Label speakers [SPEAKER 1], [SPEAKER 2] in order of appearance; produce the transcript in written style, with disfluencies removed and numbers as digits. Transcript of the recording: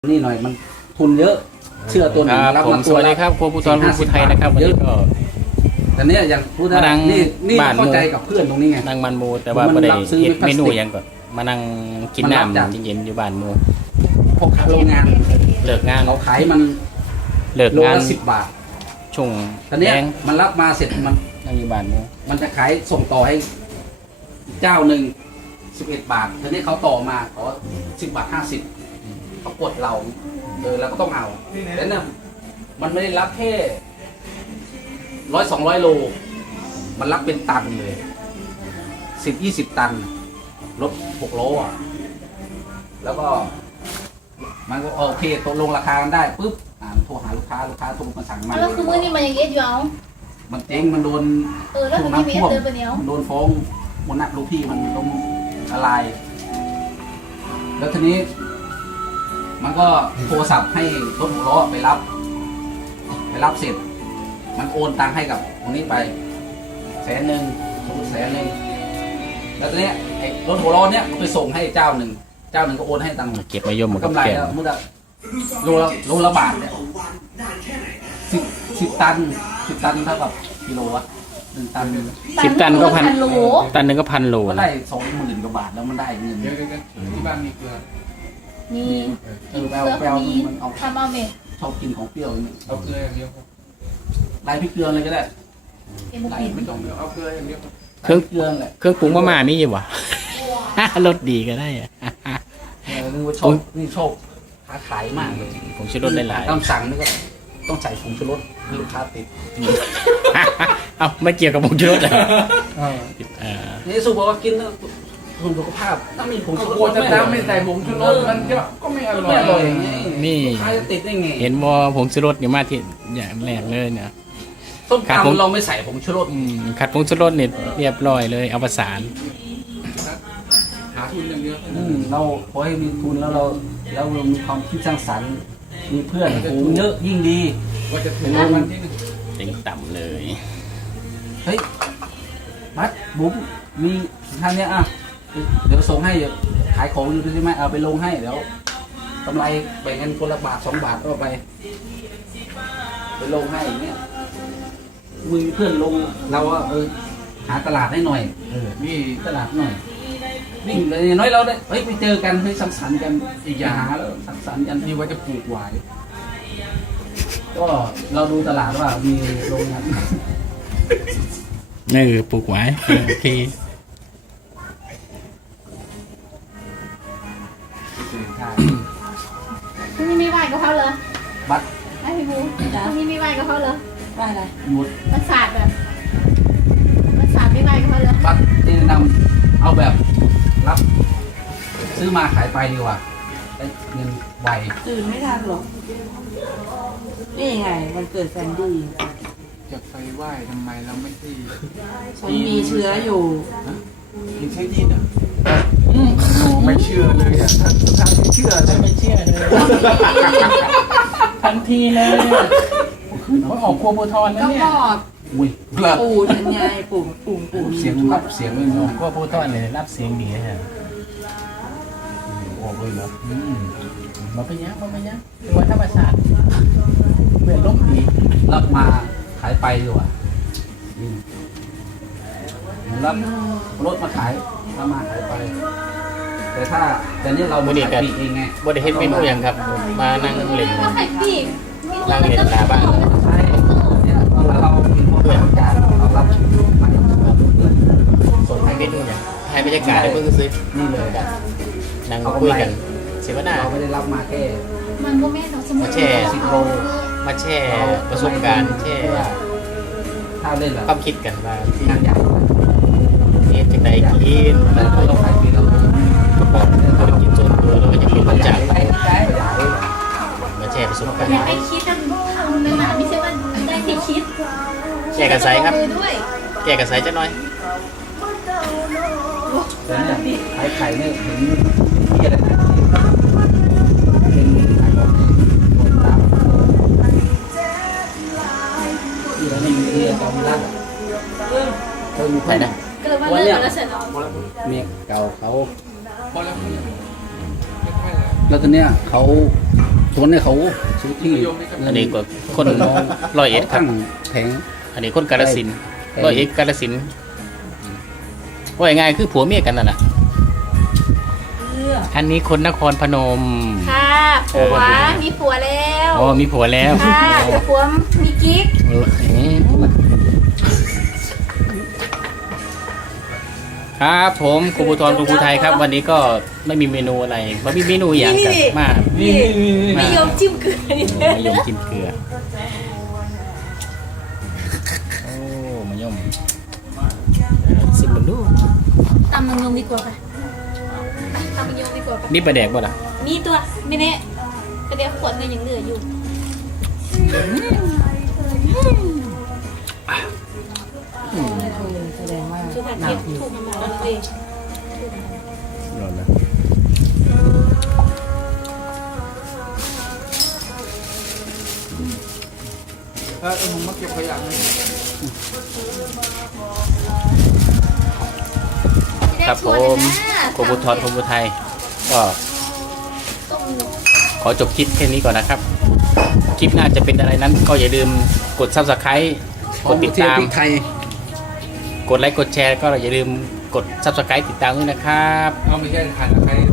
[SPEAKER 1] นี่หน่อยมันทุนเยอะเชื่อตัวหนึ่งรับมาตัว
[SPEAKER 2] สวัสดีครับครัวภูธรภูไทยนะครับวันนี้ก็
[SPEAKER 1] แต่เนี้ยอย่างพูดได้นี่เข้าใจกับเพื่อนตรงนี้ไง
[SPEAKER 2] นั่งมันโมแต่ว่าไม่ได้เห็ดเมนูอย่างก่อนมานั่งกินน้ำเย็นๆอยู่บ้านโม
[SPEAKER 1] พวกโรงงาน
[SPEAKER 2] เลิกงาน
[SPEAKER 1] เราขายมัน
[SPEAKER 2] เลิกงาน
[SPEAKER 1] โลละ10 บาท
[SPEAKER 2] ช่วง
[SPEAKER 1] ตอนนี้มันรับมาเสร็จมัน
[SPEAKER 2] นั่งอยู่บ้านโม
[SPEAKER 1] มันจะขายส่งต่อให้เจ้าหนึ่ง11 บาททีนี้เขาต่อมาขอ10 บาท 50เขากดเราเราก็ต้องเอาแต่เนี่ยมันไม่ได้รับแค่100-200 โลมันรับเป็นตันเลย10-20 ตันรถ6 โลอ่ะแล้วก็มันก็โอเคตกลงราคากันได้ปุ๊บโทรหาลูกค้าโทรมาสั่งมา
[SPEAKER 3] แล้วคือมื้อนี้มันยังเอ็ดอยู่เอา
[SPEAKER 1] มันเจ๊งมันโดน
[SPEAKER 3] แล้วคือพี่เอ็ดเดินไปเนี้ย
[SPEAKER 1] มันโดนฟ้องมันนักลูกพี่มันต้องอะไรแล้วทีนี้มันก็โทรศัพท์ให้รถ6 ล้อไปรับเสร็จมันโอนตังค์ให้กับคนนี้ไป100,000แล้วทีนี้ไอ้รถ6 ล้อเนี้ยก็ไปส่งให้เจ้าหนึ่งก็โอนให้ตังค์
[SPEAKER 2] เก็บมายม
[SPEAKER 1] กำไรแล้วมุดอะโลละบาทเนี่ย10 ตันเท่ากับกิโลวะ1 ตัน
[SPEAKER 2] 10 ตันก็1,000 โลตันหนึ่งก็1,000 โล
[SPEAKER 1] ก็ได้20,000 กว่าบาทแล้วมันได้เงิน
[SPEAKER 4] ที่บ้านมีเกลือ
[SPEAKER 3] มี
[SPEAKER 1] แปลมันเอา
[SPEAKER 3] ทำเอาเม
[SPEAKER 1] ชอบกินของเปรี้ยวนี่
[SPEAKER 4] เอาเกลืออย่างเดียว
[SPEAKER 1] ลายพริกเกลือเลยก็ได้
[SPEAKER 4] ไม่ต้องเอาเกลืออย่างเดียว
[SPEAKER 2] เครื่อง
[SPEAKER 1] เกลือแหละ
[SPEAKER 2] เครื่องปรุงมะม่ามีอยู่วะรสดีก็ได้อะ
[SPEAKER 1] นึกว่าชอบนี่ชอบค้าขายมากเลย
[SPEAKER 2] ผงชูรสหลาย
[SPEAKER 1] ๆต้องสั่งนี่ก็ต้องใส่ผงชูรสลูกค้าติด
[SPEAKER 2] เอ้าไม่เกี่ยวกับผงชูรสเหรอ
[SPEAKER 1] นี่สุบอกว่ากินแล้วคุณสุขภาพถ้ามีผงชูรส
[SPEAKER 4] ไม่ใส่ผงชูรสมันก็ไม่อร่อย
[SPEAKER 2] นี่
[SPEAKER 1] จะติดได้ไง
[SPEAKER 2] เห็นว่าผงชูรสอยู่มาที่อย่างแรกเลยเนี่ย
[SPEAKER 1] ต้มตำเราไม่ใส่ผงชูรส
[SPEAKER 2] ขัดผงชูรสเนี่ยเรียบร้อยเลยเอาประสาน
[SPEAKER 4] หาทุนอย่างเดียว
[SPEAKER 1] เราพอให้มีทุนแล้วเรามีความคิดสร้างสรรค์มีเพื่อนฝูงเยอะยิ่งดี
[SPEAKER 4] ว่าจะถึงวันที่
[SPEAKER 2] เต็งต่ำเลย
[SPEAKER 1] เฮ้ยมัดบุ๋มมีท่านเนี้ยอ่ะเดี๋ยวส่งให้ขายของอยู่ใช่ไหมเอาไปลงให้เดี๋ยวกำไรแบ่งกันคนละบาท2 บาทก็ไปลงให้อย่างเงี้ยมือเพื่อนลงเราว่าหาตลาดให้หน่อยนี่ตลาดหน่อยนี่เลยน้อยเราได้เฮ้ยไปเจอกันไปสังสรรค์กันอีกอย่างหาแล้วสังสรรค์กัน
[SPEAKER 4] นี่ว่าจะปลูกหวาย
[SPEAKER 1] ก็เราดูตลาดว่ามีโรงงาน
[SPEAKER 2] นี่ปลูกหวายโอเค
[SPEAKER 3] พรุ่งนี้มีไหว้กับเขาเลย
[SPEAKER 1] บัตร
[SPEAKER 3] ไอ้พี่บูพรุ่งนี้มีไหว้กับเขาเลยไหว้อะไร
[SPEAKER 1] หยุด
[SPEAKER 3] มันศาสตร์แบบมันศาสตร์ไม่ไหว้กับเขาเลย
[SPEAKER 1] บัตรที่นำเอาแบบรับซื้อมาขายไปดีกว่าได้เงินไว
[SPEAKER 5] ตื่นไม่ทันหรอกนี่ไงมันเกิดแซนดี้
[SPEAKER 4] จะไปไหว้ทำไมเราไม่ที่
[SPEAKER 5] ฉันมีเชื้ออยู่
[SPEAKER 4] ยังใช้ยินอ่ะไม่เชื่อเลยอ่ะท่านไม่เชื่อเลย
[SPEAKER 2] ทันทีเลยเขาออกครัวโบทอนนะเนี่ย
[SPEAKER 5] ปู่ฉันไงปู่
[SPEAKER 1] เสียงรับเสียงเลย
[SPEAKER 2] ครัวโบทอนเลยรับเสียงดีฮะ
[SPEAKER 1] ออกเลยเหรอ
[SPEAKER 2] มาเป็นยังตัวธรรมชาติเปลี่ยนลมดี
[SPEAKER 1] รับมาขายไปดีกว่ารับรถมาขายรับมาขายไปแต่นี่เราไม่ได้ปีเองไง
[SPEAKER 2] บริเฮ็ดเมนูอย่างครับมานั่งเล่น
[SPEAKER 3] ไข่ปีก
[SPEAKER 2] นั่งเล่นหน้าบ้าน
[SPEAKER 1] ใช่เนี่ยเราเป็นผู้บริการเรารับมา
[SPEAKER 2] ส่วนให้เมนูอย่างให้บรรยากาศได้เพิ่งซื้อ
[SPEAKER 1] นี่เลยกัน
[SPEAKER 2] นั่งคุยกันเสวนา
[SPEAKER 1] เราไม่ได้รับมาแค่
[SPEAKER 3] มันก็แม่เราสมุน
[SPEAKER 2] มาแช่
[SPEAKER 1] 10 โล
[SPEAKER 2] มาแช่ประสบการณ์แช่
[SPEAKER 1] ถ้าเล่นแบบ
[SPEAKER 2] ความคิดกันว่า
[SPEAKER 1] งานใหญ่
[SPEAKER 2] เนี่ยจากไหนกิน
[SPEAKER 1] แล้วเราขายปีเรา
[SPEAKER 2] กระป๋องธุรกิจส่วนตัวเราก็จะคิดมาจากมาแชร์ประสบการณ์
[SPEAKER 3] อยากให้คิดกันทำเลยนะไม่ใช่ว่าได้ที่คิด
[SPEAKER 2] แชร์กระไซครับแชร์กระไซจะน้อย
[SPEAKER 1] แต่เนี่ยขายไข่เนี่ยเห็นที่อะไรนะเป็นขายของคนตามที่เราไม่มีที่เราไม่รัก
[SPEAKER 2] ใครนะ
[SPEAKER 3] วันเนี้ย
[SPEAKER 1] เมียเก่าเขา
[SPEAKER 4] พอแล้ว
[SPEAKER 1] แล้วตอนเนี้ยเขาคนเนี่ยเขาซื้อที่
[SPEAKER 2] อันนี้ก็คน101ครับ
[SPEAKER 1] ตั้งแผง
[SPEAKER 2] อันนี้คนกาฬสินธุ์
[SPEAKER 1] ใช่
[SPEAKER 2] 101กาฬสินธุ์ว่าง่ายๆคือผัวเมียกันนั่นแหละอันนี้คนนครพนม
[SPEAKER 3] ค่ะผัวมีผัวแล้ว
[SPEAKER 2] อ๋อมีผัวแล้ว
[SPEAKER 3] ค่ะแต่ผัวมีกิ๊ก
[SPEAKER 2] ครับผมครูภูธรครูภูไทยครับ วันนี้ก็ไม่มีเมนูอะไรไม่มีเมนูอย่างกับมาก
[SPEAKER 3] นี่นิยมจิ้มเกลือนี่
[SPEAKER 2] มายมจิ้มเกลือโอ้มายมสิบมันดู
[SPEAKER 3] ตำมังยมดีกว่าค่ะตำมังยมดีกว่าค่ะ
[SPEAKER 2] นี่ปลาแดกป่ะล่ะ
[SPEAKER 3] มีตัวไม่แน่แต่เดี๋ยวขวดเงินยังเหลืออยู่
[SPEAKER 5] แสดงว่า
[SPEAKER 3] คือผัด
[SPEAKER 5] หนั
[SPEAKER 3] เผ็
[SPEAKER 5] ก
[SPEAKER 3] ด
[SPEAKER 5] อยู่
[SPEAKER 3] ถูกหมดเลย
[SPEAKER 2] ร้อนนะ
[SPEAKER 4] ผมมาเก็บขยะเลย
[SPEAKER 2] ครับผมครูภูธรครูภูไทยก็ขอจบคลิปแค่นี้ก่อนนะครับ คลิปหน้าจะเป็นอะไรนั้นก็อย่าลืมกด Subscribe กดติดตาม
[SPEAKER 1] พริกไทย
[SPEAKER 2] กดไลค์กดแชร์ก็อย่าลืมกด Subscribe ติดตามด้วยนะครับ
[SPEAKER 4] เอาไม่ใช่ขันใคร